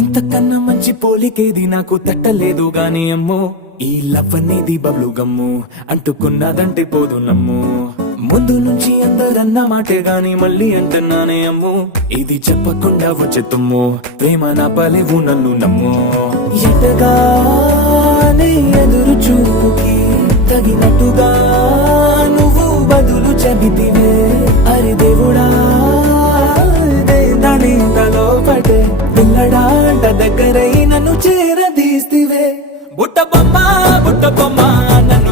ఇంతకన్నా మంచి పోలికేది నాకు తట్టలేదు గాని అమ్మో, ఈ లవ్ అనేది బబ్లు గమ్ము, అంటుకున్నదంటే పోదు నమ్ము. ముందు నుంచి అందరన్న మాటే గాని మళ్ళీ అంటున్నానే అమ్ము, ఇది చెప్పకుండా వచ్చే తుమ్ము, ప్రేమ నా పలేవు నన్ను నమ్ము. ఎటగానే ఎదురు చూపుకి తగినట్టుగా నువ్వు బదులు చెబితివే, అరే దేవుడా దాని తలో పడే పిల్లడాంట దగ్గరై నన్ను చేరదీస్తివే. బుట్ట బొమ్మ నన్ను